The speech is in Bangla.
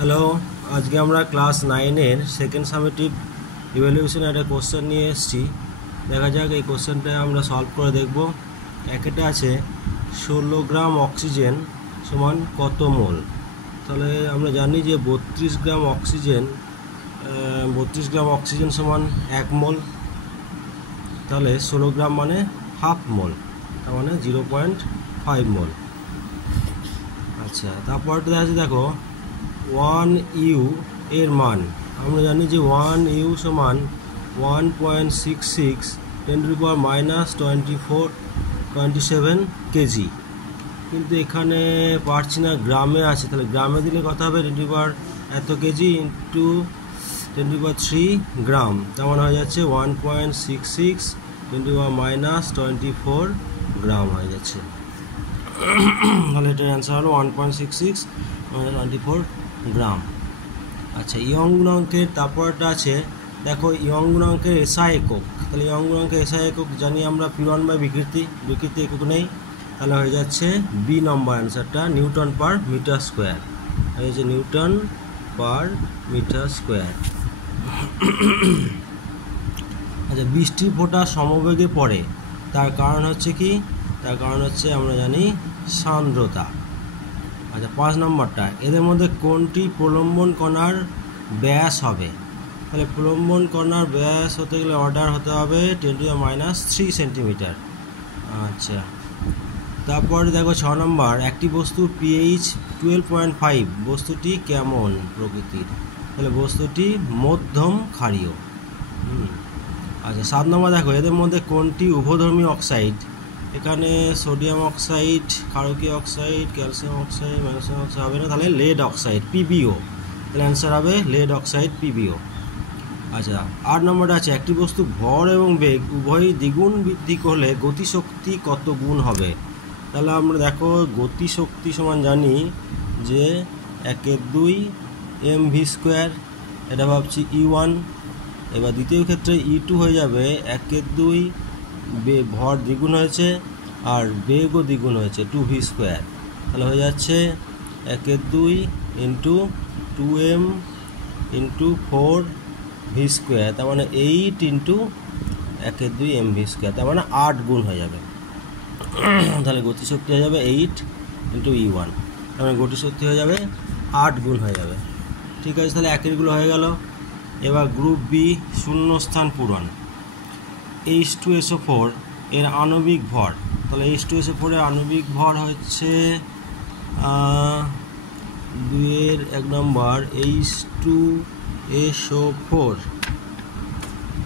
হ্যালো, আজকে আমরা ক্লাস 9-এর সেকেন্ড সামেটিভ ইভ্যালুয়েশন একটা কোশ্চেন নিয়ে এসেছি। দেখা যাক এই কোশ্চেনটা আমরা সলভ করে দেখব। একেটা আছে 16 গ্রাম অক্সিজেন সমান কত মোল। তাহলে আমরা জানি যে 32 গ্রাম অক্সিজেন সমান 1 মোল। তাহলে 16 গ্রাম মানে হাফ মোল, তার মানে 0.5 মোল। আচ্ছা, তারপরটা আছে দেখো 1 ইউ এর মান আমরা জানি যে 1 ইউ সমান 1.66 10⁻⁻27 কেজি, কিন্তু এখানে পারছি না, গ্রামে আছে। তাহলে গ্রামে দিলে কত হবে? 10 এত কেজি ইন্টু 10³ গ্রাম, তার মানে হয়ে যাচ্ছে 1.66 10⁻⁻24 গ্রাম হয়ে যাচ্ছে। তাহলে এটার অ্যান্সার হলো 1.66 24 গ্রাম। আচ্ছা, ইয়ং গুণাঙ্কের তারপরটা আছে দেখো ইয়ং গুণাঙ্কের এসআই একক। তাহলে ইয়ং গুণাঙ্কের এসআই একক জানি আমরা P1/বিকৃতি একক নেই, তাহলে হয়ে যাচ্ছে বি নম্বর অ্যান্সারটা নিউটন পার মিটার স্কোয়ার। হয়ে যাচ্ছে নিউটন পার মিটার স্কোয়ার। আচ্ছা, বৃষ্টির ফোঁটা সমবেগে পড়ে, তার কারণ হচ্ছে কি? তার কারণ হচ্ছে আমরা জানি সান্দ্রতা। আচ্ছা, 5 নম্বরটা এদের মধ্যে কোনটি প্রলম্বন কণার ব্যাস হবে? তাহলে প্রলম্বন কণার ব্যাস হতে গেলে অর্ডার হতে হবে 10⁻³ সেন্টিমিটার। আচ্ছা, তারপরে দেখো 6 নম্বর একটি বস্তু pH 12.5, বস্তুটি কেমন প্রকৃতির? তাহলে বস্তুটি মধ্যম ক্ষারীয়। আচ্ছা, 7 নম্বর দেখো এদের মধ্যে কোনটি উভধর্মী অক্সাইড? এখানে সোডিয়াম অক্সাইড, ক্ষারকীয় oxide, calcium oxide, magnesium oxide হবে না, তাহলে লেড অক্সাইড PbO। তাহলে অ্যান্সার হবে লেড অক্সাইড PbO। আচ্ছা, 8 নম্বরটা আছে একটি বস্তু ভর এবং বেগ উভয়ই দ্বিগুণ বৃদ্ধি করলে গতিশক্তি কত গুণ হবে? তাহলে আমরা দেখো গতিশক্তি সমান জানি যে 1/2 mv², এটা ভাবছি E1। এবার দ্বিতীয় ক্ষেত্রে E2 হয়ে যাবে 1/2 ভর দ্বিগুণ হয়েছে আর বেগও দ্বিগুণ হয়েছে 2v²। তাহলে হয়ে যাচ্ছে 1/2 ইন্টু 2m ইন্টু 4v², তার মানে 8 ইন্টু 1/2 mv², তার মানে 8 গুণ হয়ে যাবে। তাহলে গতিশক্তি হয়ে যাবে 8 ইন্টু E1, তার মানে গতিশক্তি হয়ে যাবে 8 গুণ হয়ে যাবে। ঠিক আছে, তাহলে একেরগুলো হয়ে গেল। এবার গ্রুপ বি শূন্যস্থান পূরণ। H2SO4 এর আণবিক ভর। তাহলে H2SO4 এর আণবিক ভর হচ্ছে 2-1 নম্বর H2SO4